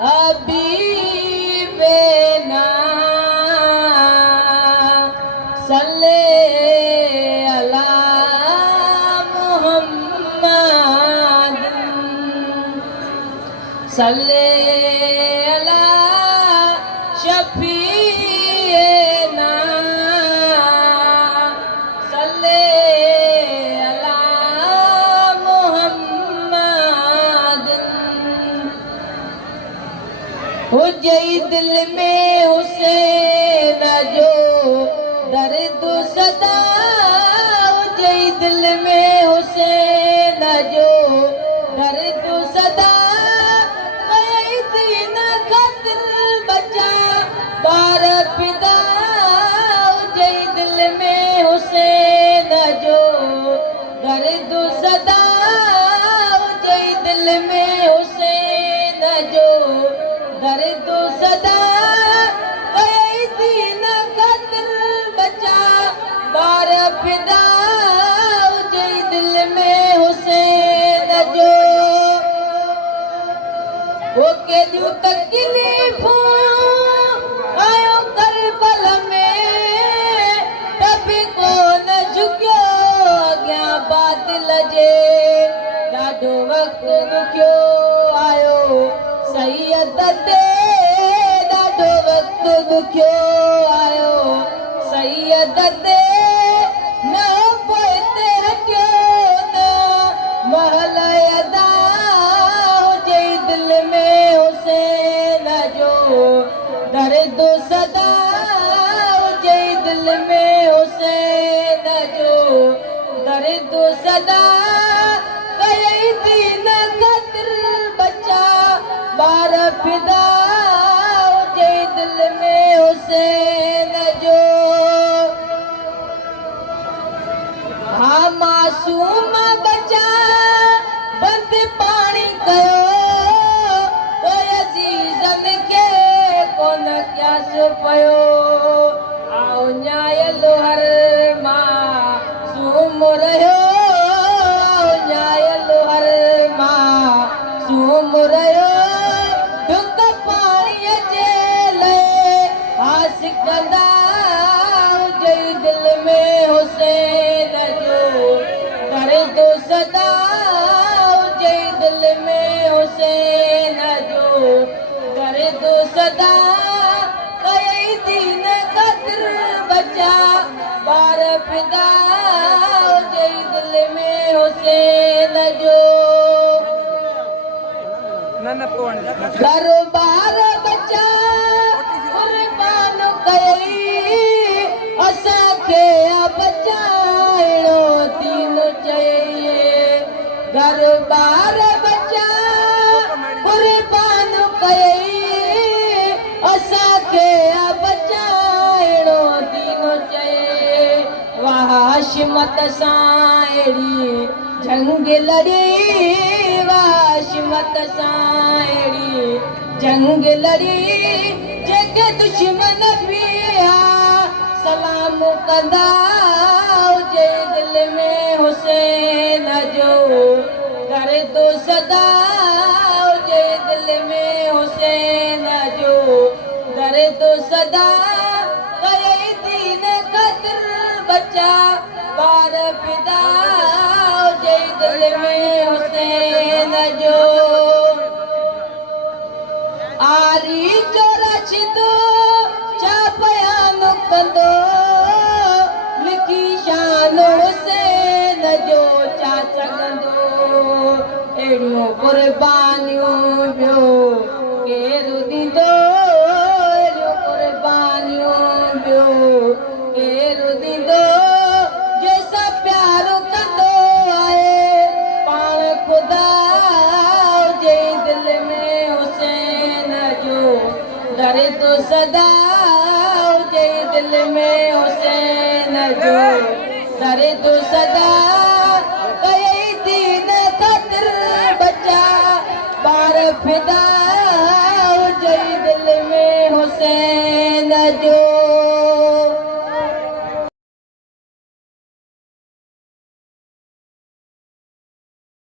हबीबना सल्ले अला मुहम्मद सल्ले अला शफीना सल्ले अला मुहम्मद। हो जई दिल में हुसैन जो दर्द सदा, हो जई दिल में हुसैन जो दर्द सदा, कई दीन खातिर बचा बार फिदा, हो जई दिल में हुसैन जो दर्द सदा, हो जई दिल में हुसैन जो दर्द सदा, कई दीन खातिर बचा बार फिदा, हो जई दिल में हुसैन जो। वो के दियो तकलीफूं आयो करबल में, कभी को न झुकियो अॻियां बातिल जे, ॾाढो वक़्तु ॾुखियो आयो सैयद ते, ॾाढो वक़्तु ॾुखियो आयो सैयद ते, न पोइ ते हटियो न महल अदा, हो जई दिल में हुसैन जो दर्द सदा, हो जई दिल में हुसैन जो दर्द सदा, कई दीन खातिर बचा बार फिदा, हो जई दिल में हुसैन जो। हा मासूम बचा बंद पाणी कयो, कोई अजीज़न खे कोन क्यास पयो, आओ न्यायल हर मासूम रहियो, आओ न्यायल हर मासूम रहियो, ढुक पाणीअ जे लए हास कंदा, हो जई दिल में हुसैन जो दर्द सदा, हो जई दिल में हुसैन जो दर्द सदा, कई दीन खातिर बचा बार फिदा, हो जई दिल में हुसैन जो। दरबार बचा कुर्बान कई, असांखे बचाइणो दीन चई, दरबार बचा कुर्बान कई, असांखे बचाइणो दीन चई, वाह हाशिमत सां अहिड़ी जंग लड़ी, वाह हाशिमत सां अहिड़ी जंग लड़ी, जेके दुश्मन बि सलाम कंदा, हो जई दिल में हुसैन जो दर्द सदा, हो जई दिल में हुसैन जो दर्द सदा, कई दीन खातिर बचा बार फिदा, हो जई दिल में हुसैन जो। आरी जो रचिदो छा बयान कंदो, लिखी शान हुसैन जो छा सघंदो, अहिड़ियूं कुर्बानियूं ॿियो केरु ॾींदो, अहिड़ियूं कुर्बानियूं ॿियो केरु ॾींदो, जंहिंसां प्यार कंदो आहे पाण ख़ुदा, हो जई दिल में हुसैन जो दर्द सदा, हो जई दिल में हुसैन जो दर्द सदा,